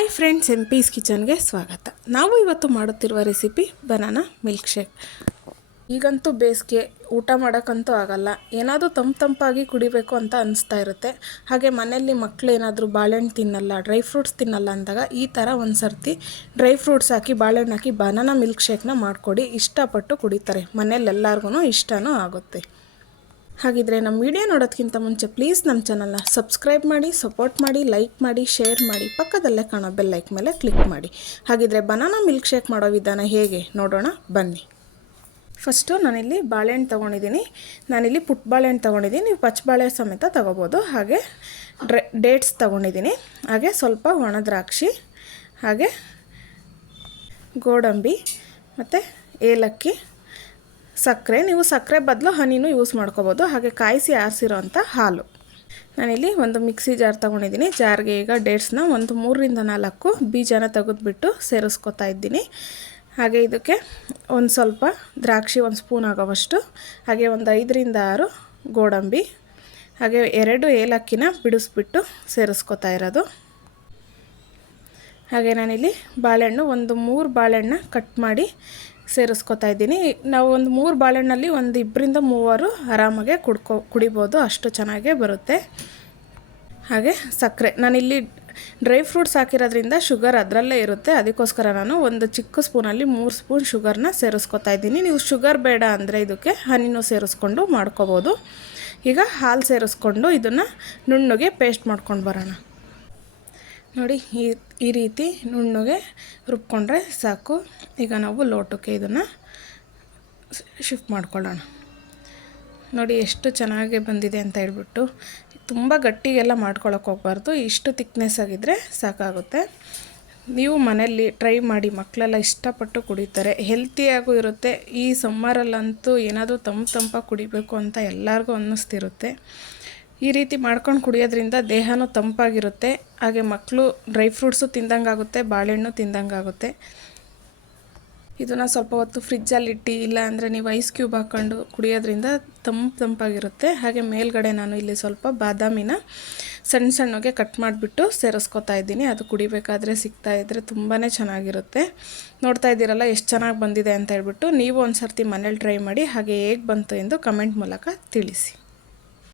Hi friends M peace ಕಿಚನ್ಗೆ ಸ್ವಾಗತ. ನಾವು ಇವತ್ತು ಮಾಡುತ್ತಿರುವ ರೆಸಿಪಿ ಬನಾನಾ ಮಿಲ್ಕ್ ಶೇಕ್. ಈಗಂತೂ ಬೇಸಿಗೆ ಊಟ ಮಾಡೋಕ್ಕಂತೂ ಆಗಲ್ಲ. ಏನಾದರೂ ತಂಪು ತಂಪಾಗಿ ಕುಡಿಬೇಕು ಅಂತ ಅನಿಸ್ತಾ ಇರುತ್ತೆ. ಹಾಗೆ ಮನೆಯಲ್ಲಿ ಮಕ್ಕಳು ಏನಾದರೂ ಬಾಳೆಹಣ್ಣು ತಿನ್ನಲ್ಲ, ಡ್ರೈ ಫ್ರೂಟ್ಸ್ ತಿನ್ನಲ್ಲ ಅಂದಾಗ ಈ ಥರ ಒಂದು ಸರ್ತಿ ಡ್ರೈ ಫ್ರೂಟ್ಸ್ ಹಾಕಿ, ಬಾಳೆಹಣ್ಣು ಹಾಕಿ ಬನಾನಾ ಮಿಲ್ಕ್ ಶೇಕ್ನ ಮಾಡಿಕೊಡಿ. ಇಷ್ಟಪಟ್ಟು ಕುಡಿತಾರೆ. ಮನೇಲಿ ಎಲ್ಲರಿಗೂ ಇಷ್ಟನೂ ಆಗುತ್ತೆ. ಹಾಗಿದ್ರೆ ನಮ್ಮ ವಿಡಿಯೋ ನೋಡೋದಕ್ಕಿಂತ ಮುಂಚೆ ಪ್ಲೀಸ್ ನಮ್ಮ ಚಾನಲ್ನ ಸಬ್ಸ್ಕ್ರೈಬ್ ಮಾಡಿ ಸಪೋರ್ಟ್ ಮಾಡಿ ಲೈಕ್ ಮಾಡಿ ಶೇರ್ ಮಾಡಿ, ಪಕ್ಕದಲ್ಲೇ ಕಾಣೋ ಬೆಲ್ ಲೈಕ್ ಮೇಲೆ ಕ್ಲಿಕ್ ಮಾಡಿ. ಹಾಗಿದ್ರೆ ಬನಾನಾ ಮಿಲ್ಕ್ ಶೇಕ್ ಮಾಡೋ ವಿಧಾನ ಹೇಗೆ ನೋಡೋಣ, ಬನ್ನಿ. ಫಸ್ಟು ನಾನಿಲ್ಲಿ ಬಾಳೆಹಣ್ಣು ತೊಗೊಂಡಿದ್ದೀನಿ. ನಾನಿಲ್ಲಿ ಪುಟ್ ಬಾಳೆಹಣ್ಣು ತೊಗೊಂಡಿದ್ದೀನಿ. ನೀವು ಪಚ್ಚಬಾಳೆ ಸಮೇತ ತೊಗೋಬೋದು. ಹಾಗೆ ಡ್ರೆ ಡೇಟ್ಸ್ ತೊಗೊಂಡಿದ್ದೀನಿ. ಹಾಗೆ ಸ್ವಲ್ಪ ಒಣ ದ್ರಾಕ್ಷಿ, ಹಾಗೆ ಗೋಡಂಬಿ, ಮತ್ತು ಏಲಕ್ಕಿ ಸಕ್ಕರೆ, ನೀವು ಸಕ್ಕರೆ ಬದಲು ಹನಿನೂ ಯೂಸ್ ಮಾಡ್ಕೋಬೋದು. ಹಾಗೆ ಕಾಯಿಸಿ ಆರಿಸಿರೋಂಥ ಹಾಲು. ನಾನಿಲ್ಲಿ ಒಂದು ಮಿಕ್ಸಿ ಜಾರ್ ತೊಗೊಂಡಿದ್ದೀನಿ. ಜಾರ್ಗೆ ಈಗ ಡೇಟ್ಸ್ನ ಒಂದು ಮೂರರಿಂದ ನಾಲ್ಕು ಬೀಜನ ತೆಗೆದುಬಿಟ್ಟು ಸೇರಿಸ್ಕೊತಾ ಇದ್ದೀನಿ. ಹಾಗೆ ಇದಕ್ಕೆ ಒಂದು ಸ್ವಲ್ಪ ದ್ರಾಕ್ಷಿ ಒಂದು ಸ್ಪೂನ್ ಆಗೋವಷ್ಟು, ಹಾಗೆ ಒಂದು ಐದರಿಂದ ಆರು ಗೋಡಂಬಿ, ಹಾಗೆ ಎರಡು ಏಲಕ್ಕಿನ ಬಿಡಿಸ್ಬಿಟ್ಟು ಸೇರಿಸ್ಕೊತಾ ಇರೋದು. ಹಾಗೆ ನಾನಿಲ್ಲಿ ಬಾಳೆಹಣ್ಣು ಒಂದು ಮೂರು ಬಾಳೆಹಣ್ಣ ಕಟ್ ಮಾಡಿ ಸೇರಿಸ್ಕೊತಾ ಇದ್ದೀನಿ. ನಾವು ಒಂದು ಮೂರು ಬಾಳೆಹಣ್ಣಲ್ಲಿ ಒಂದು ಇಬ್ಬರಿಂದ ಮೂವರು ಆರಾಮಾಗೆ ಕುಡ್ಕೊ, ಕುಡಿಬೋದು. ಅಷ್ಟು ಚೆನ್ನಾಗೇ ಬರುತ್ತೆ. ಹಾಗೆ ಸಕ್ಕರೆ. ನಾನಿಲ್ಲಿ ಡ್ರೈ ಫ್ರೂಟ್ಸ್ ಹಾಕಿರೋದ್ರಿಂದ ಶುಗರ್ ಅದರಲ್ಲೇ ಇರುತ್ತೆ. ಅದಕ್ಕೋಸ್ಕರ ನಾನು ಒಂದು ಚಿಕ್ಕ ಸ್ಪೂನಲ್ಲಿ ಮೂರು ಸ್ಪೂನ್ ಶುಗರ್ನ ಸೇರಿಸ್ಕೊತಾ ಇದ್ದೀನಿ. ನೀವು ಶುಗರ್ ಬೇಡ ಅಂದರೆ ಇದಕ್ಕೆ ಹನಿನೂ ಸೇರಿಸ್ಕೊಂಡು ಮಾಡ್ಕೋಬೋದು. ಈಗ ಹಾಲು ಸೇರಿಸ್ಕೊಂಡು ಇದನ್ನು ನುಣ್ಣಗೆ ಪೇಸ್ಟ್ ಮಾಡ್ಕೊಂಡು ಬರೋಣ. ನೋಡಿ, ಈ ಈ ರೀತಿ ನುಣ್ಣಗೆ ರುಬ್ಕೊಂಡ್ರೆ ಸಾಕು. ಈಗ ನಾವು ಲೋಟಕ್ಕೆ ಇದನ್ನು ಶಿಫ್ಟ್ ಮಾಡ್ಕೊಳ್ಳೋಣ. ನೋಡಿ, ಎಷ್ಟು ಚೆನ್ನಾಗಿ ಬಂದಿದೆ ಅಂತ ಹೇಳ್ಬಿಟ್ಟು. ತುಂಬ ಗಟ್ಟಿಗೆಲ್ಲ ಮಾಡ್ಕೊಳಕ್ಕೆ ಹೋಗ್ಬಾರ್ದು. ಇಷ್ಟು ತಿಕ್ನೆಸ್ ಆಗಿದ್ದರೆ ಸಾಕಾಗುತ್ತೆ. ನೀವು ಮನೆಯಲ್ಲಿ ಟ್ರೈ ಮಾಡಿ ಮಕ್ಕಳೆಲ್ಲ ಇಷ್ಟಪಟ್ಟು ಕುಡಿತಾರೆ. ಹೆಲ್ತಿಯಾಗೂ ಇರುತ್ತೆ. ಈ ಸಮ್ಮರಲ್ಲಂತೂ ಏನಾದರೂ ತಂಪು ತಂಪಾಗಿ ಕುಡಿಬೇಕು ಅಂತ ಎಲ್ಲರಿಗೂ ಅನ್ನಿಸ್ತಿರುತ್ತೆ. ಈ ರೀತಿ ಮಾಡ್ಕೊಂಡು ಕುಡಿಯೋದ್ರಿಂದ ದೇಹನೂ ತಂಪಾಗಿರುತ್ತೆ. ಹಾಗೆ ಮಕ್ಕಳು ಡ್ರೈ ಫ್ರೂಟ್ಸು ತಿಂದಂಗಾಗುತ್ತೆ, ಬಾಳೆಹಣ್ಣು ತಿಂದಂಗಾಗುತ್ತೆ. ಇದನ್ನು ಸ್ವಲ್ಪ ಹೊತ್ತು ಫ್ರಿಜ್ಜಲ್ಲಿ ಇಟ್ಟು ಇಲ್ಲ ಅಂದರೆ ನೀವು ಐಸ್ ಕ್ಯೂಬ್ ಹಾಕ್ಕೊಂಡು ಕುಡಿಯೋದ್ರಿಂದ ತಂಪು ತಂಪಾಗಿರುತ್ತೆ. ಹಾಗೆ ಮೇಲ್ಗಡೆ ನಾನು ಇಲ್ಲಿ ಸ್ವಲ್ಪ ಬಾದಾಮಿನ ಸಣ್ಣ ಸಣ್ಣಗೆ ಕಟ್ ಮಾಡಿಬಿಟ್ಟು ಸೇರಿಸ್ಕೊತಾ ಇದ್ದೀನಿ. ಅದು ಕುಡಿಬೇಕಾದ್ರೆ ಸಿಗ್ತಾ ಇದ್ದರೆ ತುಂಬಾ ಚೆನ್ನಾಗಿರುತ್ತೆ. ನೋಡ್ತಾ ಇದ್ದೀರಲ್ಲ, ಎಷ್ಟು ಚೆನ್ನಾಗಿ ಬಂದಿದೆ ಅಂತ ಹೇಳ್ಬಿಟ್ಟು ನೀವು ಒಂದು ಸರ್ತಿ ಮನೇಲಿ ಟ್ರೈ ಮಾಡಿ, ಹಾಗೆ ಹೇಗೆ ಬಂತು ಎಂದು ಕಮೆಂಟ್ ಮೂಲಕ ತಿಳಿಸಿ.